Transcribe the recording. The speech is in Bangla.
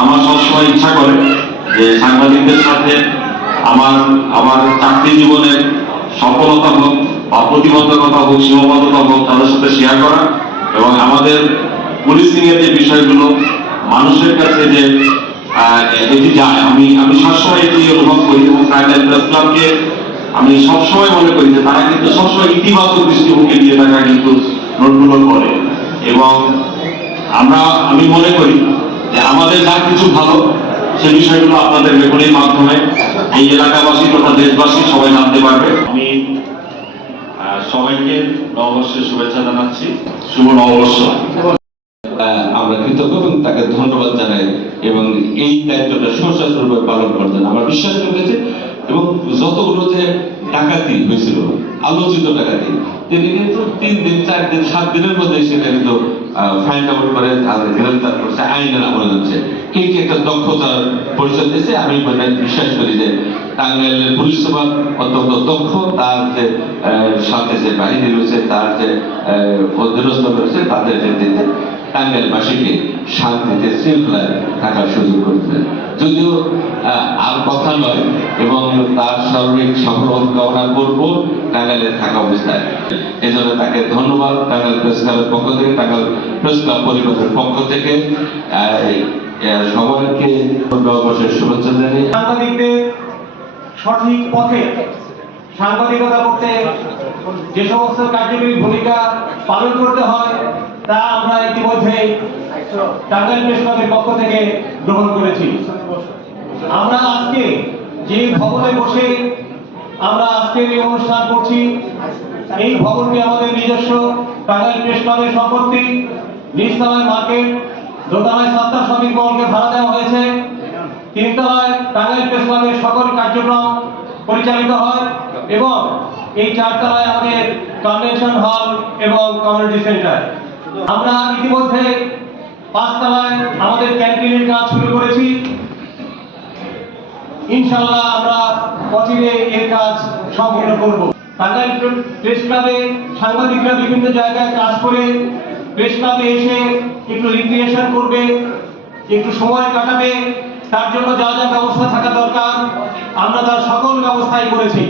আমার সবসময় ইচ্ছা করে যে সাংবাদিকদের সাথে আমার আমার চাকরি জীবনের সফলতা হোক বা প্রতিবন্ধকতা হোক, সীমাবদ্ধতা হোক, তাদের সাথে শেয়ার করা এবং আমাদের পুলিশিং এর যে বিষয়গুলো, মানুষের কাছে যে এটি যায়। আমি আমি সবসময় এটি অনুভব করি এবং প্রেস ক্লাবকে আমি সবসময় মনে করি যে তারা কিন্তু সবসময় ইতিবাচক দৃষ্টিভঙ্গি দিয়ে তারা কিন্তু নোটগুলো করে। এবং আমরা, আমি মনে করি যে আমাদের যা কিছু ভালো, সে বিষয়গুলো আপনাদের রেকর্ডের মাধ্যমে এই এলাকাবাসী তথা দেশবাসী সবাই জানতে পারবে। আমি সবাইকে নববর্ষের শুভেচ্ছা জানাচ্ছি। শুভ নববর্ষ। আমরা কৃতজ্ঞ এবং তাকে ধন্যবাদ জানাই এবং এই দায়িত্বটা সুশাসনভাবে পালন করছেন আমরা বিশ্বাস করেছি এবং যতগুলো যে ডাকাতি হয়েছিল, আলোচিত ডাকাতি তিনি কিন্তু তিন দিন, চার দিন, সাত দিনের মধ্যে সেটা কিন্তু ফাইন্ড আউট করে গ্রেফতার করছে, আইনের একটা দক্ষতার পরিচয় দিয়েছে, আমি মানে বিশ্বাস করি যে টাঙ্গাইলের পুলিশ অত্যন্ত দক্ষ, তার যে সাথে যে বাহিনী রয়েছে, তার যে অধীনস্থ রয়েছে, তাদের নেতৃত্বে টাঙ্গাইলবাসীকে শান্তিতে শৃঙ্খলায় থাকার সুযোগ করতেন যদিও আর কথা নয় এবং তার সার্বিক সফলতা কামনা করব টাঙ্গাইলে থাকা অবস্থায়। এই জন্য তাকে ধন্যবাদ টাঙ্গাইল প্রেস ক্লাবের পক্ষ থেকে, টাঙ্গাইল প্রেস ক্লাব পরিবারের পক্ষ থেকে সবাইকে নববর্ষের শুভেচ্ছা জানিয়ে সঠিক পথে সাংবাদিকতা করতে যে সমস্ত কার্যকরী ভূমিকা পালন করতে হয়, তা আমরা ইতিমধ্যে টাঙ্গাইল প্রেস ক্লাবের পক্ষ থেকে গ্রহণ করেছি। আমরা আজকে যে ভবনে বসে আমরা আজকের এই অনুষ্ঠান করছি, এই ভবনটি আমাদের নিজস্ব টাঙ্গাইল প্রেস ক্লাবের সম্পত্তি, নিচতলায় মার্কেট, দোতলায় সাতটা শপিং মলকে ভাড়া দেওয়া হয়েছে, তিনতলায় টাঙ্গাইল প্রেস ক্লাবের সকল কার্যক্রম পরিচালিত হয় এবং এই চারতলায় আমাদের কনভেনশন হল এবং কমিউনিটি সেন্টার আমরা ইতিমধ্যে পাঁচতলায় আমাদের ক্যান্টিনের কাজ শুরু করেছি। ইনশাল্লাহ আমরা অচিরে এর কাজ সম্পূর্ণ করব। টাঙ্গাইল প্রেস ক্লাবে সাংবাদিকরা বিভিন্ন জায়গায় কাজ করে প্রেস ক্লাবে এসে একটু রিক্রিয়েশন করবে, একটু সময় কাটাবে। তার জন্য যা যা ব্যবস্থা থাকা দরকার আমরা তার সকল ব্যবস্থাই করেছি।